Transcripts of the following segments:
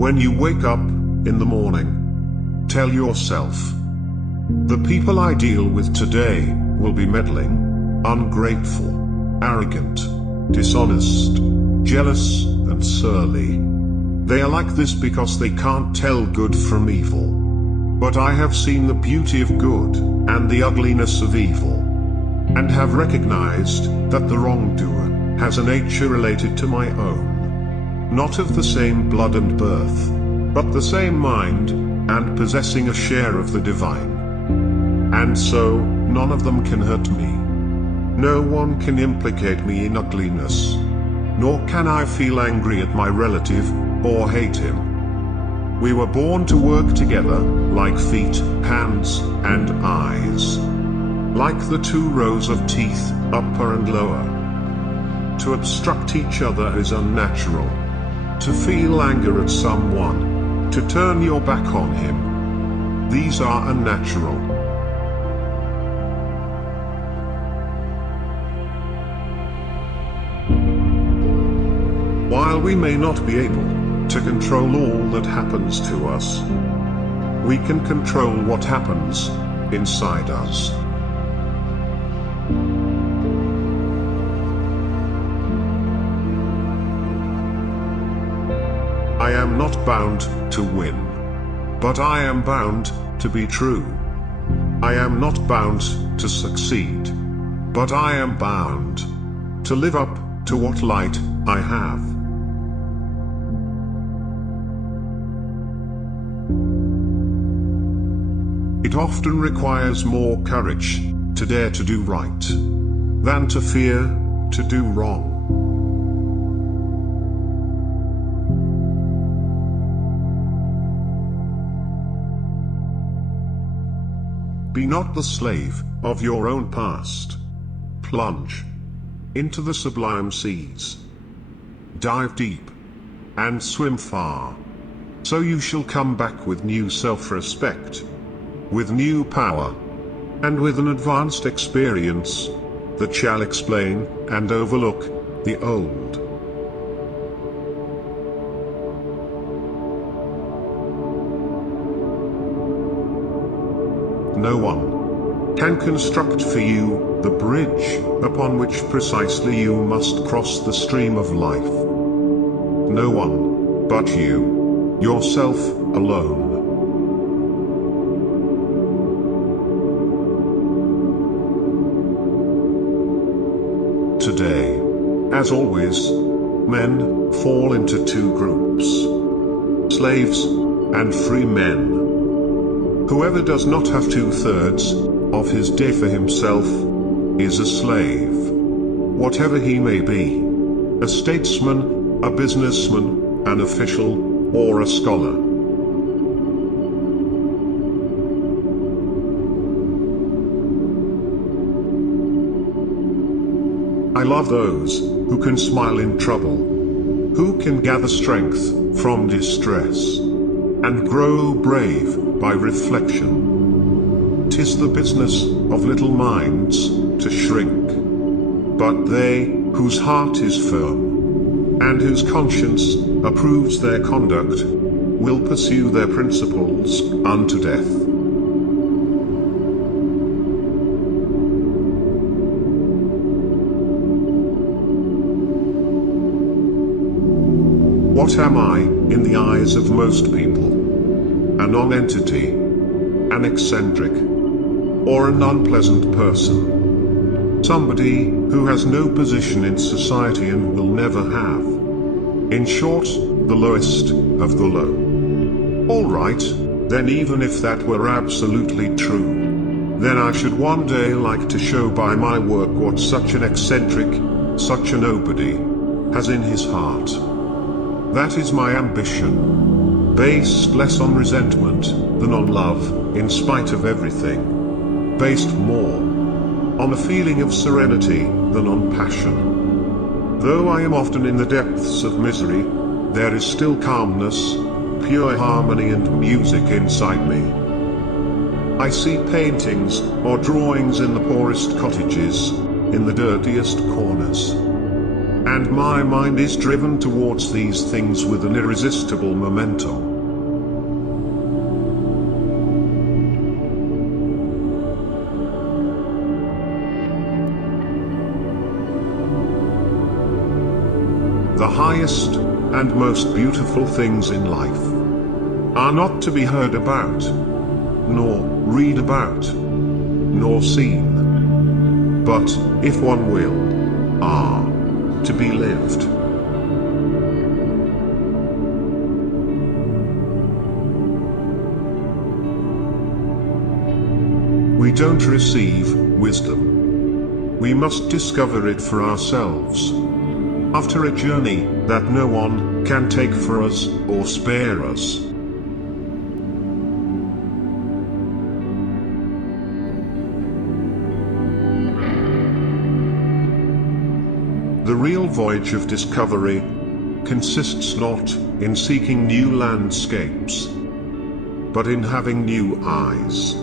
When you wake up in the morning, tell yourself, the people I deal with today will be meddling, ungrateful, arrogant, dishonest, jealous, and surly. They are like this because they can't tell good from evil. But I have seen the beauty of good and the ugliness of evil, and have recognized that the wrongdoer has a nature related to my own, not of the same blood and birth, but the same mind, and possessing a share of the divine. And so, none of them can hurt me. No one can implicate me in ugliness, nor can I feel angry at my relative, or hate him. We were born to work together, like feet, hands, and eyes. Like the two rows of teeth, upper and lower. To obstruct each other is unnatural. To feel anger at someone, to turn your back on him, these are unnatural. While we may not be able to control all that happens to us, we can control what happens inside us. I am not bound to win, but I am bound to be true. I am not bound to succeed, but I am bound to live up to what light I have. It often requires more courage to dare to do right than to fear to do wrong. Be not the slave of your own past. Plunge into the sublime seas. Dive deep and swim far, so you shall come back with new self-respect, with new power, and with an advanced experience that shall explain and overlook the old. No one can construct for you the bridge upon which precisely you must cross the stream of life. No one but you, yourself alone. Today, as always, men fall into two groups: slaves and free men. Whoever does not have 2/3 of his day for himself is a slave, whatever he may be, a statesman, a businessman, an official, or a scholar. I love those who can smile in trouble, who can gather strength from distress, and grow brave by reflection. 'Tis the business of little minds to shrink, but they whose heart is firm, and whose conscience approves their conduct, will pursue their principles unto death. What am I in the eyes of most people? A non-entity, an eccentric, or an unpleasant person. Somebody who has no position in society and will never have. In short, the lowest of the low. All right, then even if that were absolutely true, then I should one day like to show by my work what such an eccentric, such a nobody, has in his heart. That is my ambition, based less on resentment than on love, in spite of everything, based more on a feeling of serenity than on passion. Though I am often in the depths of misery, there is still calmness, pure harmony and music inside me. I see paintings or drawings in the poorest cottages, in the dirtiest corners. and my mind is driven towards these things with an irresistible momentum. The highest and most beautiful things in life are not to be heard about, nor read about, nor seen, but, if one will, are to be lived. We don't receive wisdom. We must discover it for ourselves. After a journey that no one can take for us or spare us. The real voyage of discovery consists not in seeking new landscapes, but in having new eyes.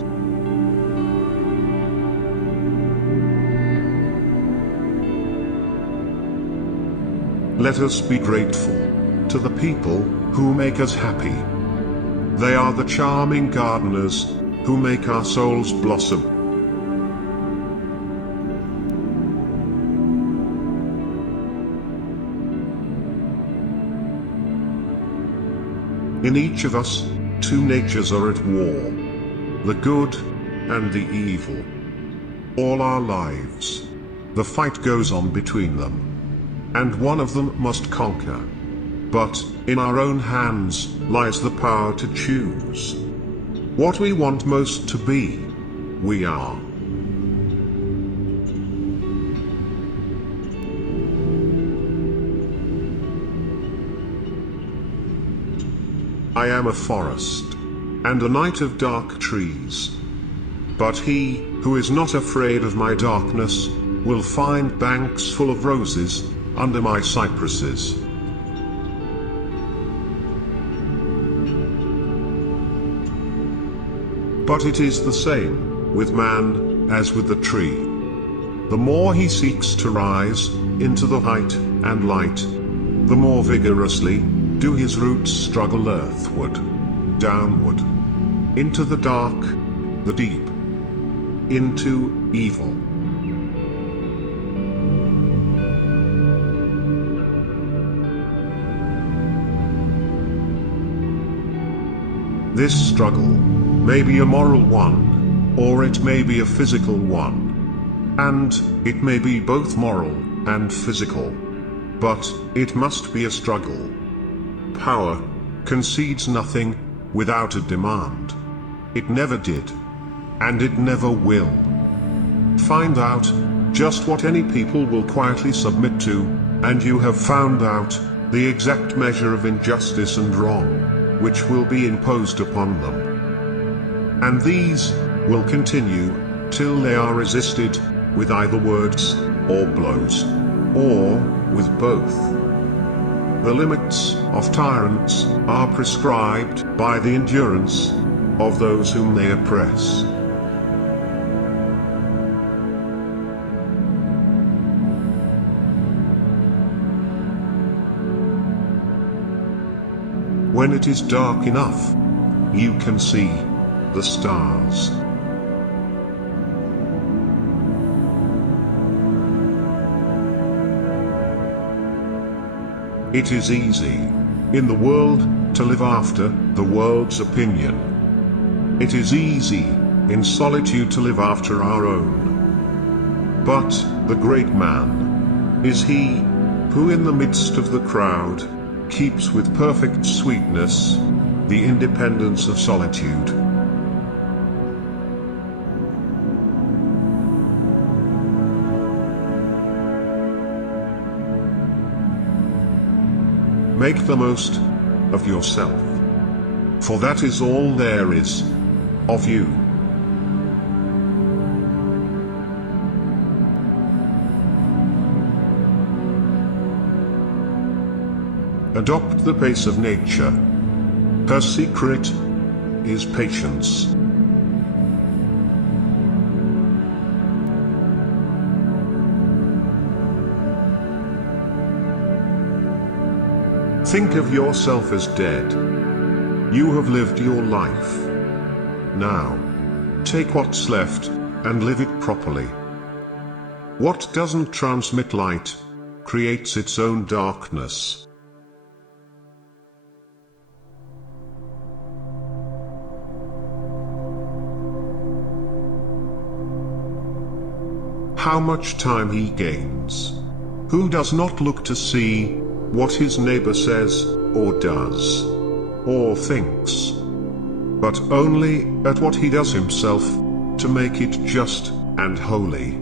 Let us be grateful to the people who make us happy. They are the charming gardeners who make our souls blossom. In each of us, two natures are at war, the good and the evil. All our lives, the fight goes on between them. And one of them must conquer. But in our own hands lies the power to choose. What we want most to be, we are. I am a forest, and a night of dark trees. But he who is not afraid of my darkness will find banks full of roses under my cypresses. But it is the same with man as with the tree. The more he seeks to rise into the height and light, the more vigorously do his roots struggle earthward, downward, into the dark, the deep, into evil. This struggle may be a moral one, or it may be a physical one. And it may be both moral and physical. But it must be a struggle. Power concedes nothing without a demand. It never did, and it never will. Find out just what any people will quietly submit to, and you have found out the exact measure of injustice and wrong which will be imposed upon them. And these will continue till they are resisted with either words or blows, or with both. The limits of tyrants are prescribed by the endurance of those whom they oppress. When it is dark enough, you can see the stars. It is easy, in the world, to live after the world's opinion. It is easy, in solitude, to live after our own. But the great man is he who in the midst of the crowd keeps with perfect sweetness the independence of solitude. Make the most of yourself, for that is all there is of you. Adopt the pace of nature. Her secret is patience. Think of yourself as dead. You have lived your life. Now, take what's left and live it properly. What doesn't transmit light creates its own darkness. How much time he gains. Who does not look to see what his neighbor says, or does, or thinks, but only at what he does himself, to make it just and holy.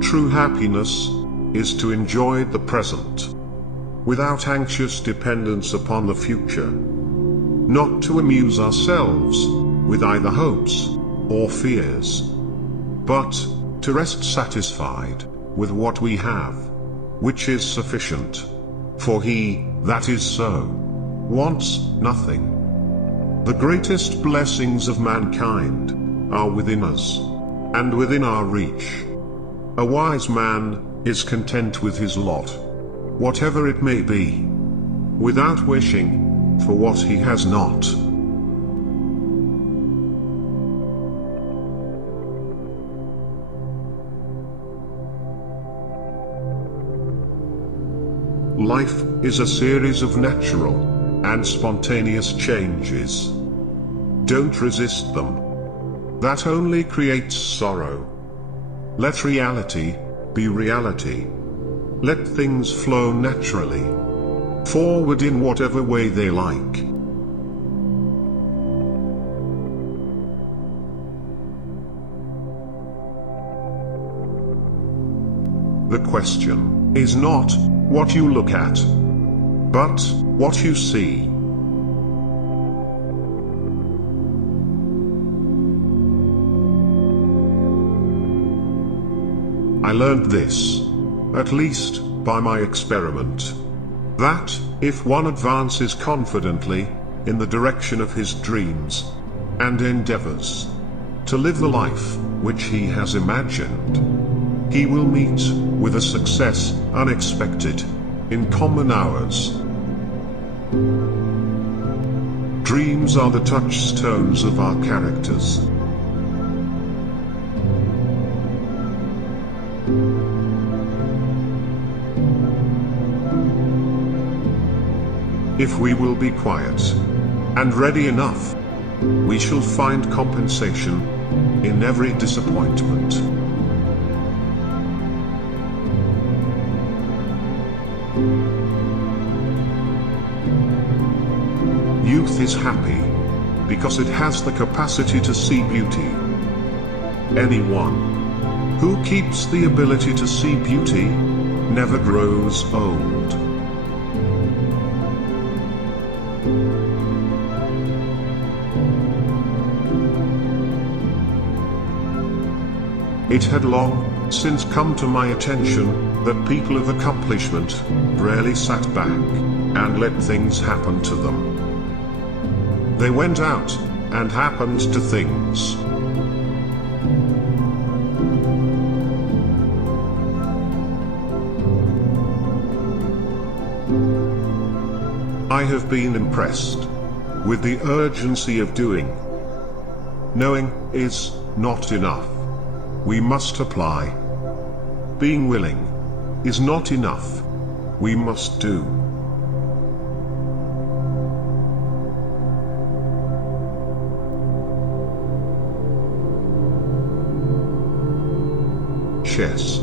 True happiness is to enjoy the present, without anxious dependence upon the future. Not to amuse ourselves with either hopes or fears, but to rest satisfied with what we have, which is sufficient. For he that is so wants nothing. The greatest blessings of mankind are within us, and within our reach. A wise man is content with his lot, whatever it may be, without wishing for what he has not. Life is a series of natural and spontaneous changes. Don't resist them. That only creates sorrow. Let reality be reality. Let things flow naturally, forward in whatever way they like. The question is not what you look at, but what you see. I learned this, at least by my experiment, that if one advances confidently in the direction of his dreams and endeavors to live the life which he has imagined, he will meet with a success unexpected in common hours. Dreams are the touchstones of our characters. If we will be quiet and ready enough, we shall find compensation in every disappointment. Youth is happy because it has the capacity to see beauty. Anyone who keeps the ability to see beauty never grows old. It had long since come to my attention that people of accomplishment rarely sat back and let things happen to them. They went out and happened to things. I have been impressed with the urgency of doing. Knowing is not enough. We must apply. Being willing is not enough. We must do. Chess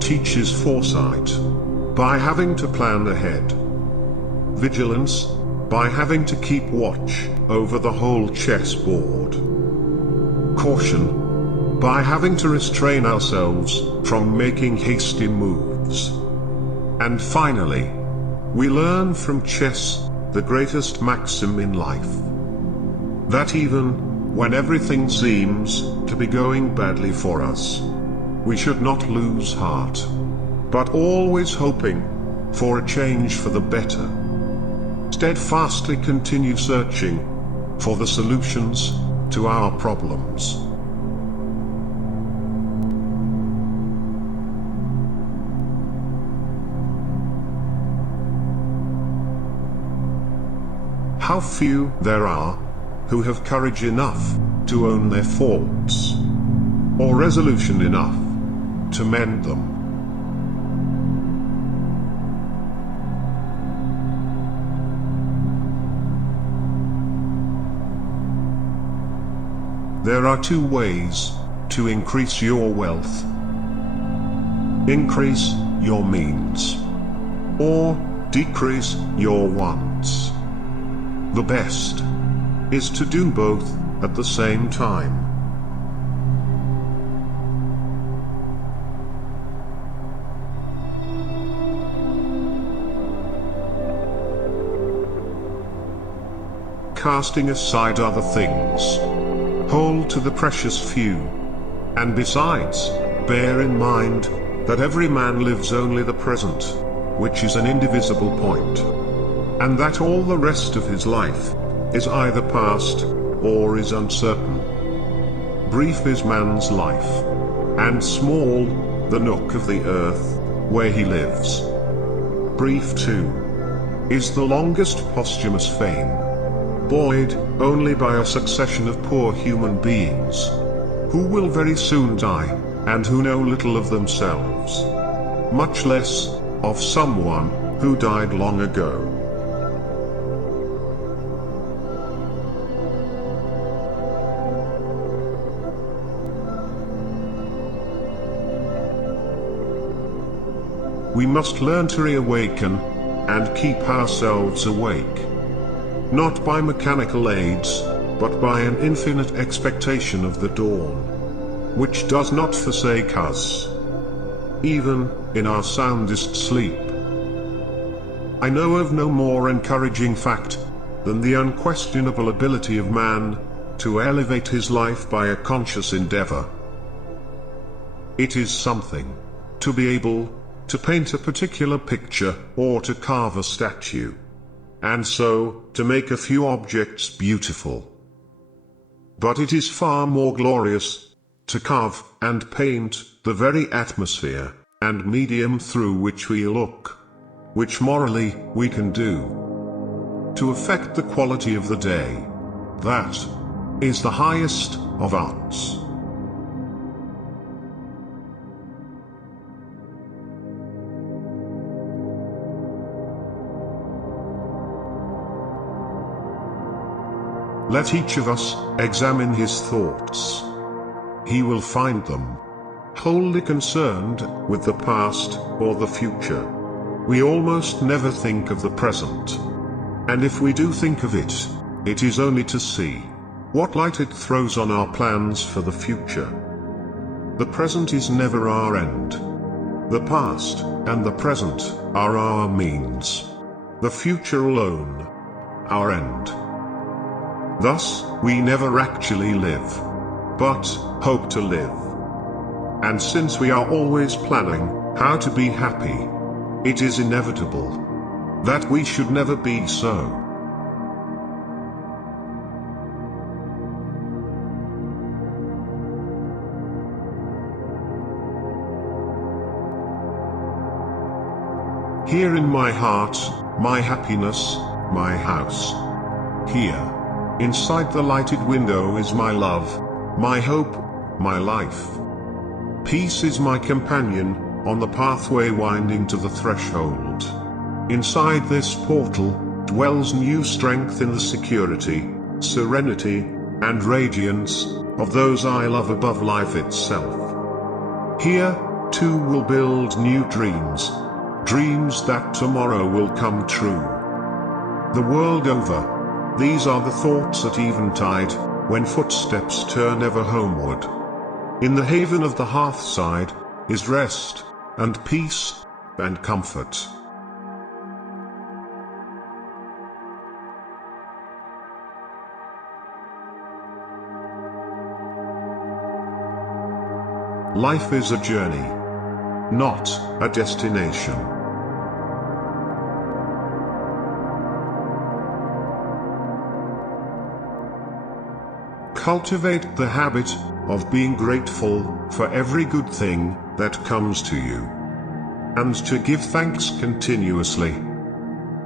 teaches foresight by having to plan ahead. Vigilance by having to keep watch over the whole chessboard. Caution by having to restrain ourselves from making hasty moves. And finally, we learn from chess the greatest maxim in life. That even when everything seems to be going badly for us, we should not lose heart, but always hoping for a change for the better. Steadfastly continue searching for the solutions to our problems. How few there are who have courage enough to own their faults, or resolution enough to mend them. There are two ways to increase your wealth. Increase your means, or decrease your wants. The best is to do both at the same time. Casting aside other things, hold to the precious few, and besides, bear in mind that every man lives only the present, which is an indivisible point, and that all the rest of his life is either past or is uncertain. Brief is man's life, and small the nook of the earth where he lives. Brief too is the longest posthumous fame, buoyed only by a succession of poor human beings, who will very soon die, and who know little of themselves, much less of someone who died long ago. We must learn to reawaken and keep ourselves awake, not by mechanical aids, but by an infinite expectation of the dawn, which does not forsake us, even in our soundest sleep. I know of no more encouraging fact than the unquestionable ability of man to elevate his life by a conscious endeavor. It is something to be able to paint a particular picture or to carve a statue, and so to make a few objects beautiful. But it is far more glorious to carve and paint the very atmosphere and medium through which we look, which morally we can do, to affect the quality of the day. That is the highest of arts. Let each of us examine his thoughts. He will find them wholly concerned with the past or the future. We almost never think of the present, and if we do think of it, it is only to see what light it throws on our plans for the future. The present is never our end. The past and the present are our means. The future alone, our end. Thus, we never actually live, but hope to live. And since we are always planning how to be happy, it is inevitable that we should never be so. Here in my heart, my happiness, my house. Here, inside the lighted window is my love, my hope, my life. Peace is my companion on the pathway winding to the threshold. Inside this portal dwells new strength in the security, serenity, and radiance of those I love above life itself. Here, too, will build new dreams, dreams that tomorrow will come true. The world over, these are the thoughts at eventide, when footsteps turn ever homeward. In the haven of the hearthside is rest, and peace, and comfort. Life is a journey, not a destination. cultivate the habit of being grateful for every good thing that comes to you, and to give thanks continuously.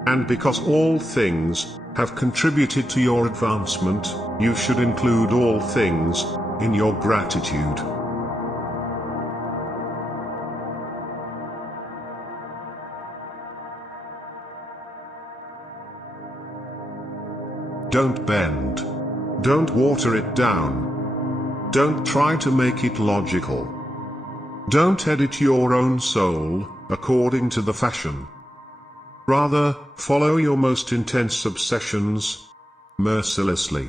And because all things have contributed to your advancement, you should include all things in your gratitude. Don't bend. Don't water it down. Don't try to make it logical. Don't edit your own soul according to the fashion. Rather, follow your most intense obsessions mercilessly.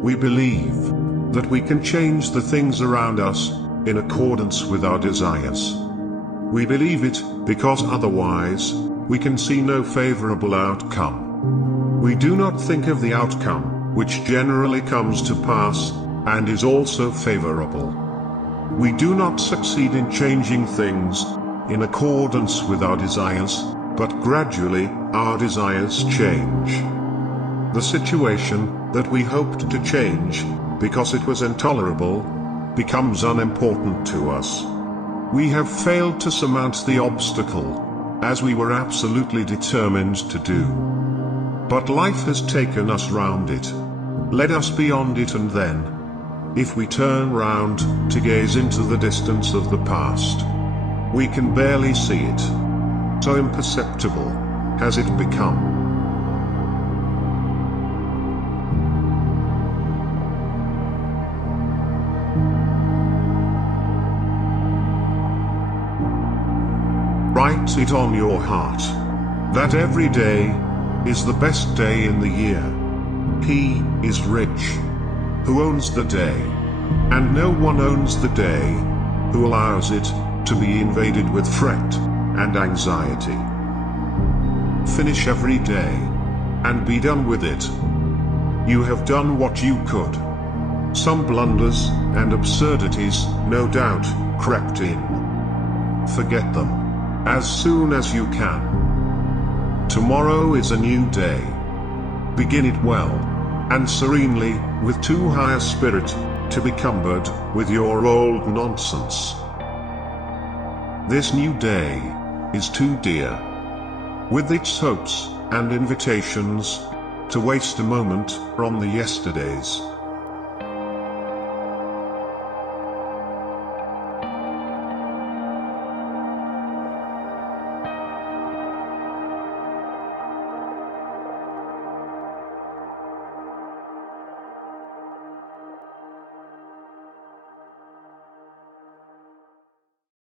We believe that we can change the things around us in accordance with our desires. We believe it because otherwise we can see no favorable outcome. We do not think of the outcome, which generally comes to pass and is also favorable. We do not succeed in changing things in accordance with our desires, but gradually our desires change. The situation that we hoped to change because it was intolerable becomes unimportant to us. We have failed to surmount the obstacle, as we were absolutely determined to do. But life has taken us round it, led us beyond it, and then, if we turn round to gaze into the distance of the past, we can barely see it. So imperceptible has it become. Write it on your heart that every day is the best day in the year. He is rich who owns the day, and no one owns the day who allows it to be invaded with fret and anxiety. Finish every day and be done with it. You have done what you could. Some blunders and absurdities no doubt crept in. Forget them as soon as you can. Tomorrow is a new day. Begin it well and serenely, with too high a spirit to be cumbered with your old nonsense. This new day is too dear, with its hopes and invitations, to waste a moment on the yesterdays.